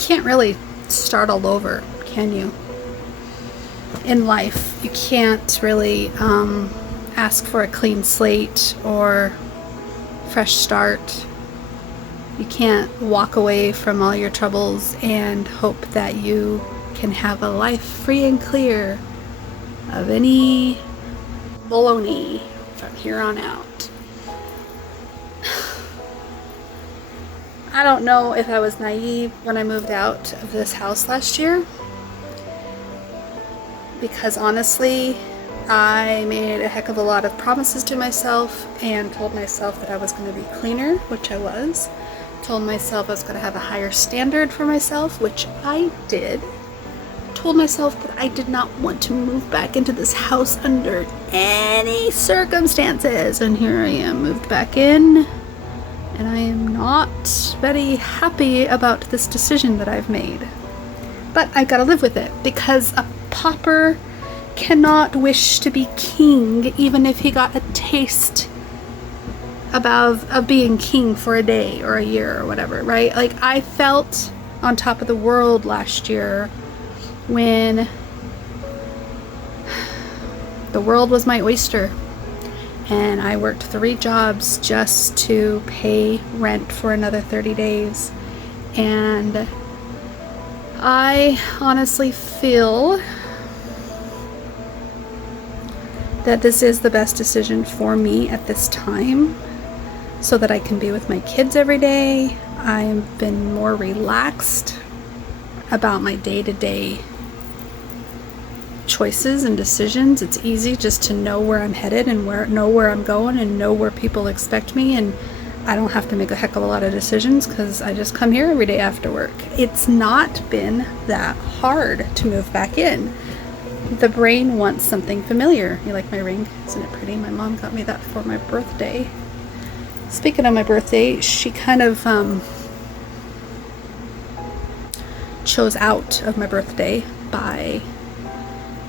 can't really start all over, can you? In life, you can't really ask for a clean slate or fresh start. You can't walk away from all your troubles and hope that you can have a life free and clear of any baloney from here on out. I don't know if I was naive when I moved out of this house last year, because honestly, I made a heck of a lot of promises to myself and told myself that I was going to be cleaner, which I was. Told myself I was going to have a higher standard for myself, which I did. Told myself that I did not want to move back into this house under any circumstances, and here I am, moved back in, and I am not very happy about this decision that I've made. But I've got to live with it, because a pauper cannot wish to be king even if he got a taste of being king for a day or a year or whatever, right? Like, I felt on top of the world last year when the world was my oyster and I worked 3 jobs just to pay rent for another 30 days. And I honestly feel that this is the best decision for me at this time, so that I can be with my kids every day. I've been more relaxed about my day-to-day choices and decisions. It's easy just to know where I'm headed and know where I'm going and know where people expect me, and I don't have to make a heck of a lot of decisions because I just come here every day after work. It's not been that hard to move back in. The brain wants something familiar. You like my ring? Isn't it pretty? My mom got me that for my birthday. Speaking of my birthday, she kind of chose out of my birthday by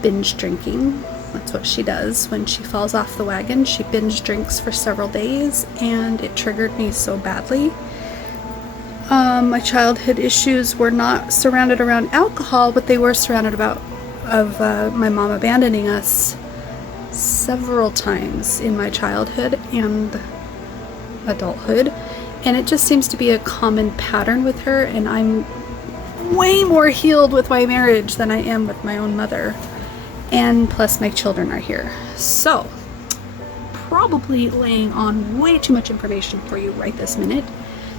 binge drinking. That's what she does when she falls off the wagon. She binge drinks for several days, and it triggered me so badly. My childhood issues were not surrounded around alcohol, but they were surrounded of my mom abandoning us several times in my childhood and adulthood, and it just seems to be a common pattern with her, and I'm way more healed with my marriage than I am with my own mother, and plus my children are here. So probably laying on way too much information for you right this minute,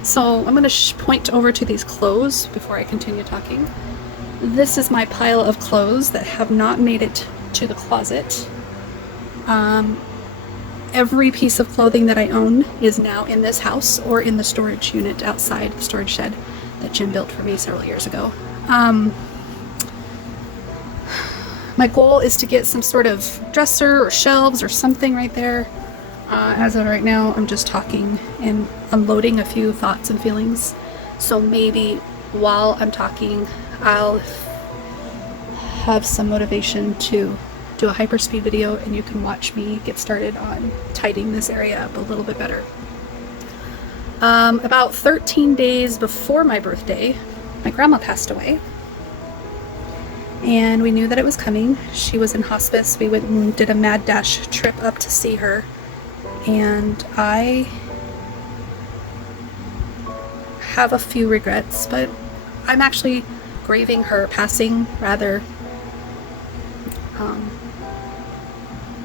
so I'm going to point over to these clothes before I continue talking. This is my pile of clothes that have not made it to the closet. Every piece of clothing that I own is now in this house or in the storage unit outside, the storage shed that Jim built for me several years ago. My goal is to get some sort of dresser or shelves or something right there. As of right now, I'm just talking and unloading a few thoughts and feelings. So maybe while I'm talking, I'll have some motivation to do a hyperspeed video, and you can watch me get started on tidying this area up a little bit better. About 13 days before my birthday, my grandma passed away, and we knew that it was coming. She was in hospice. We went and did a mad dash trip up to see her, and I have a few regrets, but I'm actually grieving her passing rather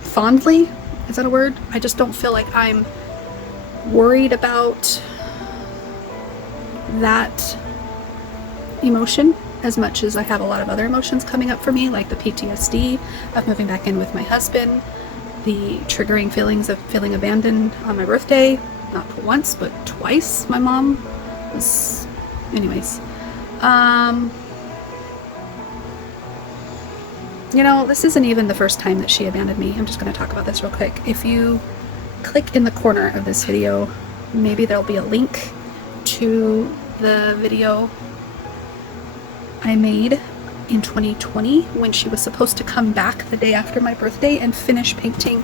fondly. Is that a word? I just don't feel like I'm worried about that emotion as much as I have a lot of other emotions coming up for me, like the PTSD of moving back in with my husband, the triggering feelings of feeling abandoned on my birthday, not once but twice. My mom was, anyways. You know, this isn't even the first time that she abandoned me. I'm just going to talk about this real quick. If you click in the corner of this video, maybe there'll be a link to the video I made in 2020 when she was supposed to come back the day after my birthday and finish painting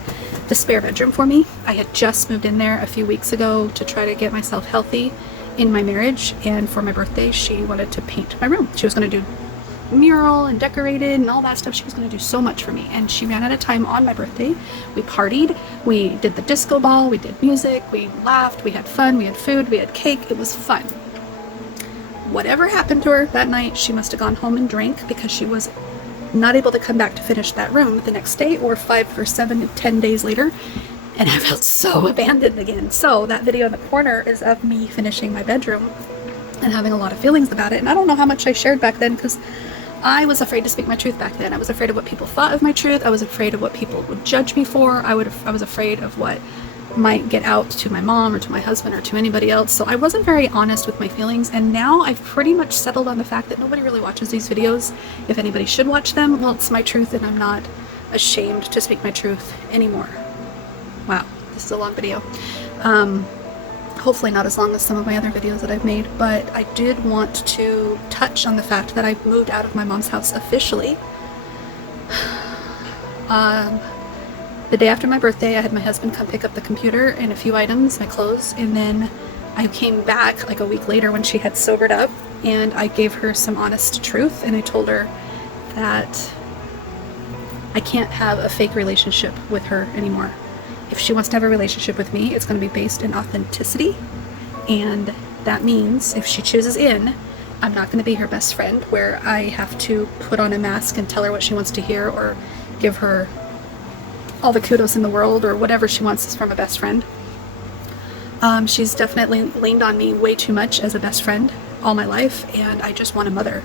the spare bedroom for me. I had just moved in there a few weeks ago to try to get myself healthy, in my marriage, and for my birthday she wanted to paint my room. She was going to do mural and decorate it and all that stuff. She was going to do so much for me, and she ran out of time on my birthday. We partied, we did the disco ball, we did music, we laughed, we had fun, we had food, we had cake. It was fun. Whatever happened to her that night, she must have gone home and drank, because she was not able to come back to finish that room the next day, or 5 or 7 or 10 days later. And I felt so abandoned again. So that video in the corner is of me finishing my bedroom and having a lot of feelings about it. And I don't know how much I shared back then, because I was afraid to speak my truth back then. I was afraid of what people thought of my truth. I was afraid of what people would judge me for. I was afraid of what might get out to my mom or to my husband or to anybody else. So I wasn't very honest with my feelings. And now I've pretty much settled on the fact that nobody really watches these videos. If anybody should watch them, well, it's my truth, and I'm not ashamed to speak my truth anymore. Wow, this is a long video. Hopefully not as long as some of my other videos that I've made, but I did want to touch on the fact that I've moved out of my mom's house officially. The day after my birthday, I had my husband come pick up the computer and a few items, my clothes, and then I came back like a week later when she had sobered up, and I gave her some honest truth, and I told her that I can't have a fake relationship with her anymore. If she wants to have a relationship with me, it's going to be based in authenticity, and that means if she chooses in, I'm not going to be her best friend, where I have to put on a mask and tell her what she wants to hear, or give her all the kudos in the world, or whatever she wants from a best friend. She's definitely leaned on me way too much as a best friend all my life, and I just want a mother.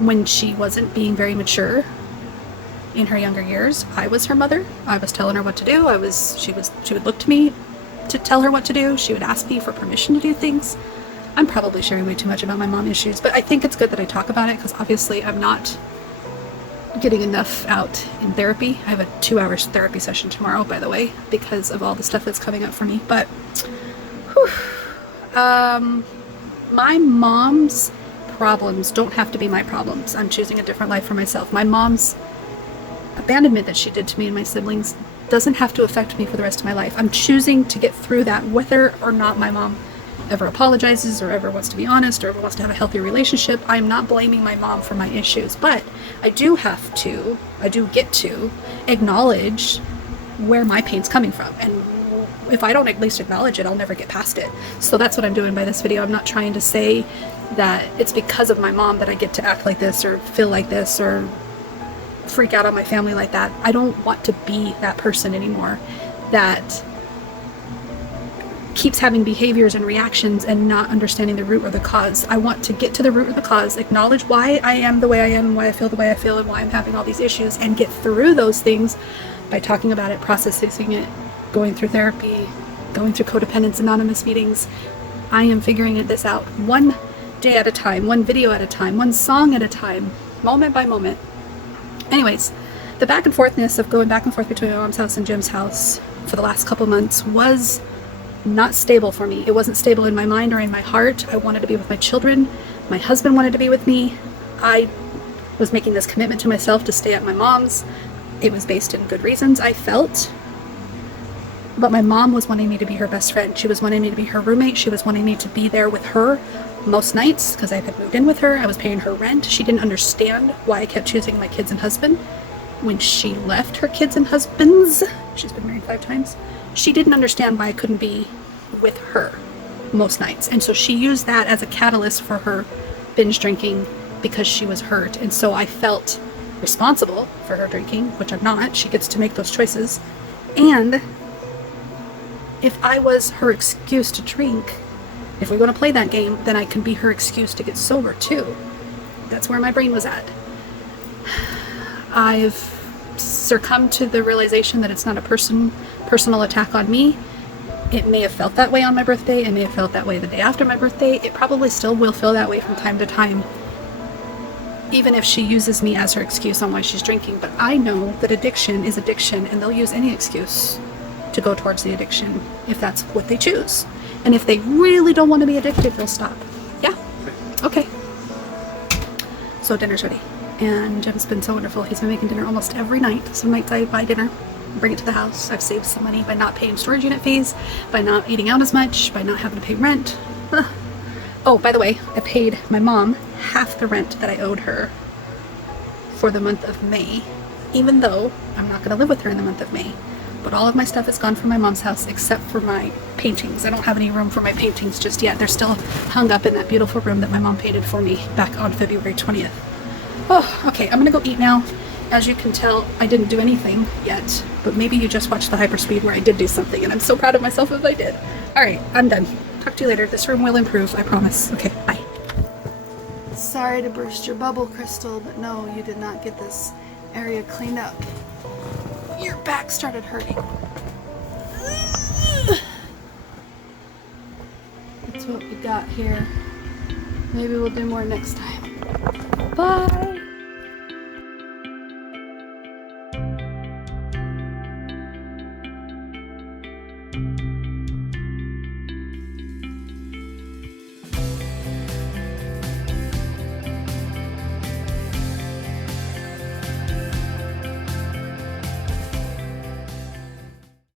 When she wasn't being very mature in her younger years, I was her mother. I was telling her what to do. She would look to me to tell her what to do. She would ask me for permission to do things. I'm probably sharing way too much about my mom issues, but I think it's good that I talk about it, because obviously I'm not getting enough out in therapy. I have a 2-hour therapy session tomorrow, by the way, because of all the stuff that's coming up for me. But whew, my mom's problems don't have to be my problems. I'm choosing a different life for myself. My mom's abandonment that she did to me and my siblings doesn't have to affect me for the rest of my life. I'm choosing to get through that, whether or not my mom ever apologizes, or ever wants to be honest, or ever wants to have a healthy relationship. I'm not blaming my mom for my issues, but I do get to acknowledge where my pain's coming from. And if I don't at least acknowledge it, I'll never get past it. So that's what I'm doing by this video. I'm not trying to say that it's because of my mom that I get to act like this, or feel like this, or freak out on my family like that. I don't want to be that person anymore that keeps having behaviors and reactions and not understanding the root or the cause. I want to get to the root of the cause, acknowledge why I am the way I am, why I feel the way I feel, and why I'm having all these issues, and get through those things by talking about it, processing it, going through therapy, going through Codependence Anonymous meetings. I am figuring this out one day at a time, one video at a time, one song at a time, moment by moment. Anyways, the back and forthness of going back and forth between my mom's house and Jim's house for the last couple months was not stable for me. It wasn't stable in my mind or in my heart. I wanted to be with my children. My husband wanted to be with me. I was making this commitment to myself to stay at my mom's. It was based in good reasons, I felt. But my mom was wanting me to be her best friend. She was wanting me to be her roommate. She was wanting me to be there with her most nights, because I had moved in with her. I was paying her rent. She didn't understand why I kept choosing my kids and husband. When she left her kids and husbands, she's been married 5 times, she didn't understand why I couldn't be with her most nights. And so she used that as a catalyst for her binge drinking, because she was hurt. And so I felt responsible for her drinking, which I'm not. She gets to make those choices. And if I was her excuse to drink, if we want to play that game, then I can be her excuse to get sober too. That's where my brain was at. I've succumbed to the realization that it's not a personal attack on me. It may have felt that way on my birthday. It may have felt that way the day after my birthday. It probably still will feel that way from time to time, even if she uses me as her excuse on why she's drinking. But I know that addiction is addiction, and they'll use any excuse to go towards the addiction if that's what they choose. And if they really don't want to be addicted, they'll stop. Yeah? Okay. So dinner's ready. And Jim's been so wonderful. He's been making dinner almost every night. Some nights I buy dinner, bring it to the house. I've saved some money by not paying storage unit fees, by not eating out as much, by not having to pay rent. Oh, by the way, I paid my mom half the rent that I owed her for the month of May, even though I'm not going to live with her in the month of May. But all of my stuff is gone from my mom's house except for my paintings. I don't have any room for my paintings just yet. They're still hung up in that beautiful room that my mom painted for me back on February 20th. Oh, okay, I'm gonna go eat now. As you can tell, I didn't do anything yet, but maybe you just watched the hyperspeed where I did do something, and I'm so proud of myself if I did. All right, I'm done. Talk to you later. This room will improve, I promise. Okay, bye. Sorry to burst your bubble, Crystal, but no, you did not get this area cleaned up. Your back started hurting. That's what we got here. Maybe we'll do more next time. Bye!